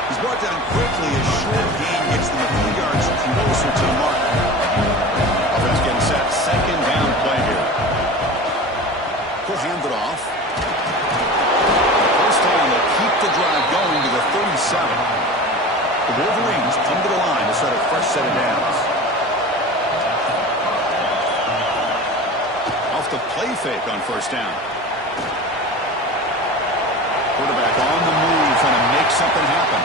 He's brought down quickly as short gain gets them a few yards closer to the mark. Offense getting set. 2nd down play here. He'll hand it off. 1st down, they'll keep the drive going to the 37. The Wolverines come to the line to set a fresh set of downs. Off the play fake on 1st down. Quarterback on the move, trying to make something happen.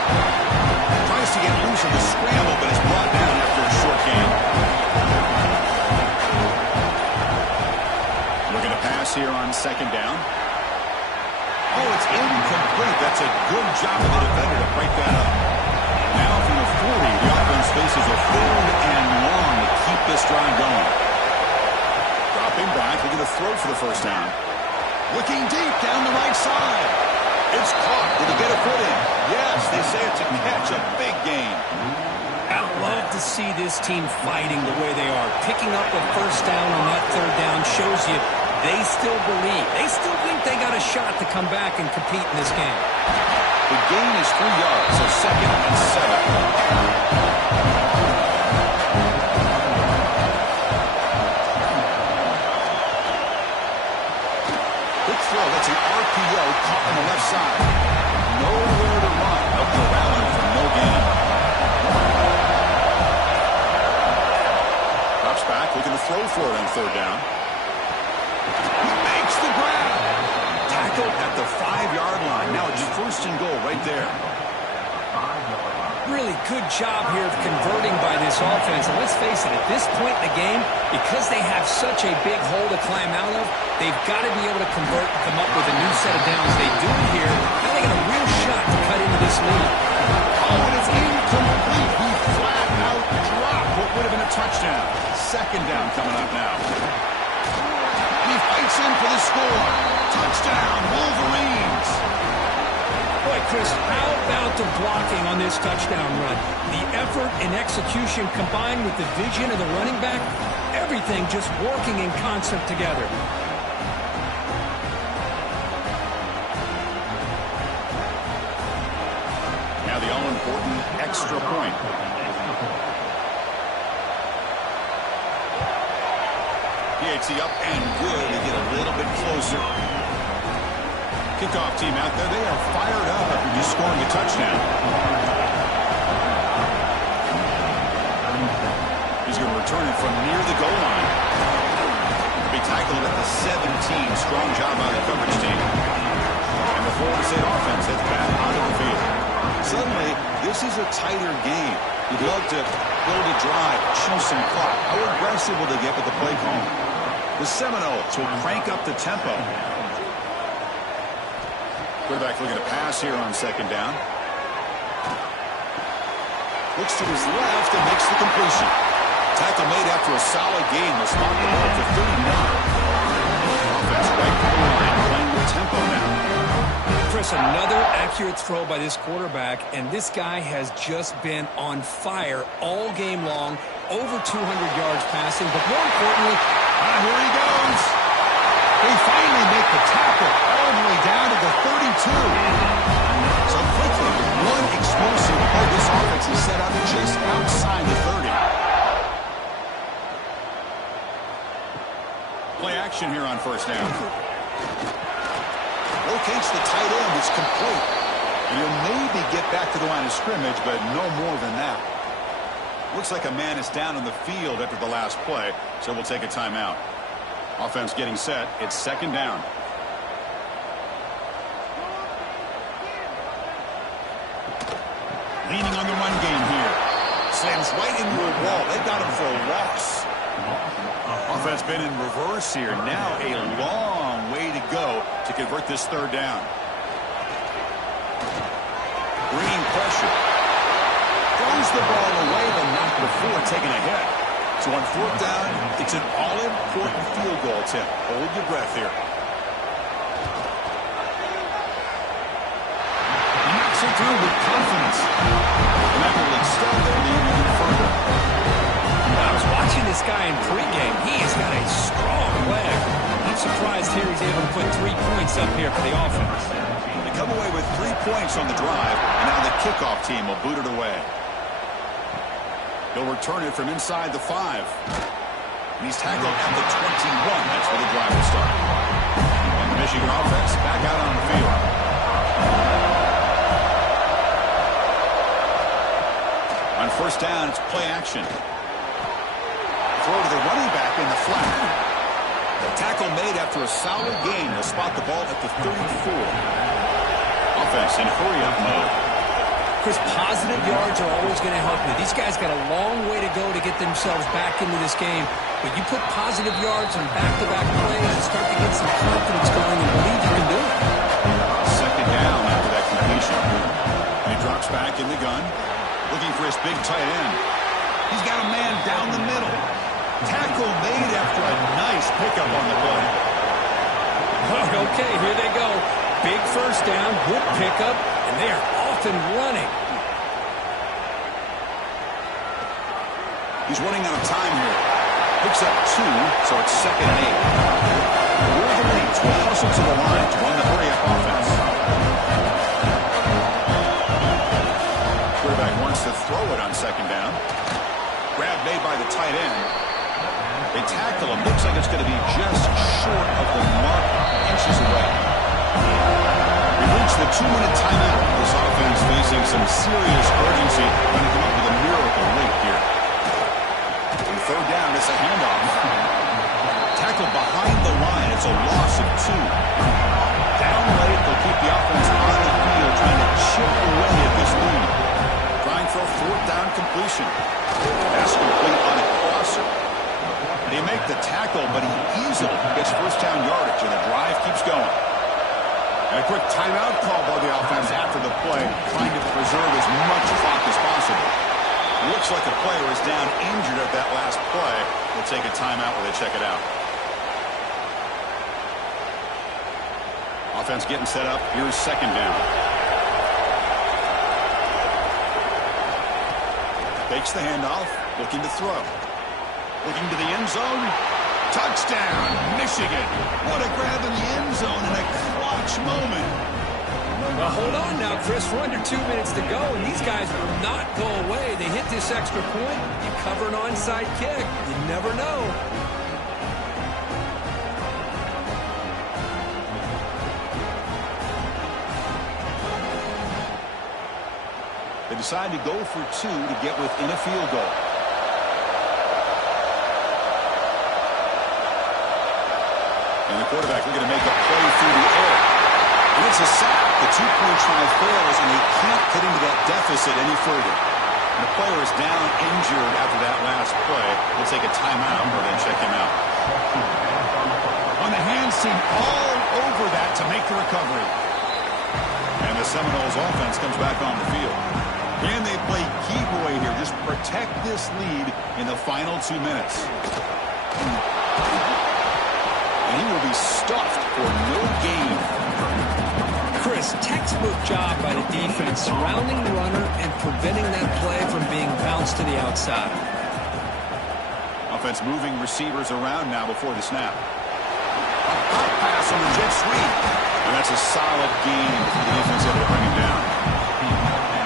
Tries to get loose of the scramble, but is brought down after a short gain. Looking to pass here on 2nd down. Oh, it's incomplete. That's a good job of the defender to break that up. Now from the 40, the offense faces a 3rd and long to keep this drive going. Dropping back, looking to throw for the 1st down. Looking deep down the right side. It's caught. Did he get a foot in? Yes, they say it's a catch, a big gain. I love to see this team fighting the way they are. Picking up a 1st down on that 3rd down shows you they still believe. They still think they got a shot to come back and compete in this game. The gain is 3 yards, so 2nd and 7. That's an RPO caught on the left side. Nowhere to run. Up the rally for no gain. Drops back, looking to throw for it on 3rd down. He makes the grab. Tackled at the 5-yard line. Now it's 1st and goal right there. Really good job here of converting by this offense. And let's face it, at this point in the game, because they have such a big hole to climb out of, they've got to be able to convert and come up with a new set of downs. They do it here. Now they got a real shot to cut into this lead. Oh, and it's incomplete. He flat out dropped what would have been a touchdown. 2nd down coming up now. And he fights in for the score. Touchdown, Wolverines. Boy, Chris, how about the blocking on this touchdown run? The effort and execution combined with the vision of the running back, everything just working in concert together. Now the all-important extra point. PAT up and good. They get a little bit closer. Kickoff team out there, they are fired up after just scoring a touchdown. He's going to return it from near the goal line. He'll be tackled at the 17. Strong job by the coverage team. And the Florida State offense heads back onto the field. Suddenly, this is a tighter game. You'd love to build a drive, choose some clock. How aggressive will they get with the play call? The Seminoles will crank up the tempo. Quarterback looking to pass here on second down. Looks to his left and makes the completion. Tackle made after a solid gain. They'll spot the ball for 39. Offense right to the line, playing with tempo now. Chris, another accurate throw by this quarterback, and this guy has just been on fire all game long. Over 200 yards passing, but more importantly, here he goes. They finally make the tackle all the way down to the 32. So quickly, with one explosive play, this offense is set up just outside the 30. Play action here on first down. Locates the tight end. It's complete. And he'll maybe get back to the line of scrimmage, but no more than that. Looks like a man is down on the field after the last play, so we'll take a timeout. Offense getting set. It's second down. Leaning on the run game here. Slams right into a wall. They got him for a loss. Offense been in reverse here. Now a long way to go to convert this third down. Bringing pressure. Throws the ball away, but not before taking a hit. So on fourth down, it's an all-important field goal attempt. Hold your breath here. He knocks it through with confidence. And that will extend their lead even further. I was watching this guy in pregame. He has got a strong leg. I'm surprised here he's able to put 3 points up here for the offense. They come away with 3 points on the drive, and now the kickoff team will boot it away. He'll return it from inside the 5. And he's tackled at the 21. That's where the drive will start. And the Michigan offense back out on the field. On first down, it's play action. Throw to the running back in the flat. The tackle made after a solid gain. They'll spot the ball at the 34. Offense in hurry-up mode. Chris, positive yards are always going to help you. These guys got a long way to go to get themselves back into this game. But you put positive yards on back-to-back plays and start to get some confidence going and believe you can do it. Second down after that completion. He drops back in the gun, looking for his big tight end. He's got a man down the middle. Tackle made after a nice pickup on the play. Okay, here they go. Big first down, good pickup, and they are off and running. He's running out of time here. Picks up 2, so it's second and 8. The Wolverines will hustle to the line to run the hurry-up offense. Quarterback wants to throw it on second down. Grab made by the tight end. They tackle him. Looks like it's going to be just short of the mark, inches away. We reach the 2-minute timeout. This offense facing some serious urgency trying to come up with a miracle late here. On third down, it's a handoff. Tackle behind the line. It's a loss of 2. Down late, they'll keep the offense on the field trying to chip away at this lead. Trying for a fourth down completion. Pass complete on a crosser. They make the tackle, but he easily gets first down yardage, and the drive keeps going. And a quick timeout call by the offense after the play, trying to preserve as much clock as possible. Looks like a player is down injured at that last play. We'll take a timeout while they check it out. Offense getting set up. Here's second down. Fakes the handoff, looking to throw. Looking to the end zone. Touchdown, Michigan. What a grab in the end zone in a clutch moment. Well, hold on now, Chris. We're under 2 minutes to go, and these guys will not go away. They hit this extra point. You cover an onside kick. You never know. They decide to go for 2 to get within a field goal. And the quarterback looking to make a play through the air. And it's a sack. The 2-point try fails, and they can't get into that deficit any further. The player is down injured after that last play. We'll take a timeout or then check him out. On the hands team all over that to make the recovery. And the Seminoles offense comes back on the field. Can they play keep away here? Just protect this lead in the final 2 minutes. And he will be stuffed for no gain. Chris, textbook job by the defense, surrounding the runner and preventing that play from being bounced to the outside. Offense moving receivers around now before the snap. A hot pass on the jet sweep. And that's a solid gain for the defense able to bring him down.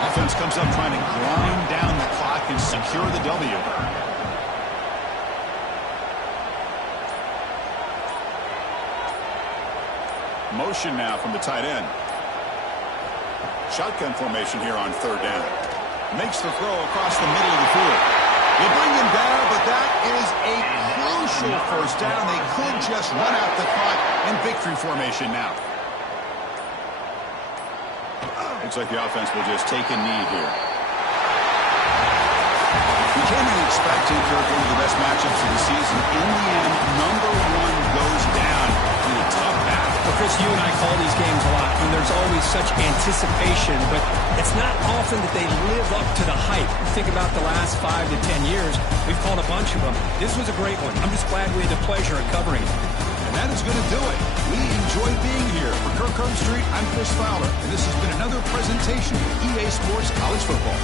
Offense comes up trying to grind down the clock and secure the W. Motion now from the tight end. Shotgun formation here on third down. Makes the throw across the middle of the field. They bring him down, but that is a crucial first down. They could just run out the clock in victory formation now. Looks like the offense will just take a knee here. We can't really expect to incur one of the best matchups of the season. In the end, number one goes down in a tough battle. Well, Chris, you and I call these games a lot, and there's always such anticipation, but it's not often that they live up to the hype. Think about the last 5 to 10 years. We've called a bunch of them. This was a great one. I'm just glad we had the pleasure of covering it. And that is going to do it. We enjoy being here. For Kirk Herbstreit, I'm Chris Fowler, and this has been another presentation of EA Sports College Football.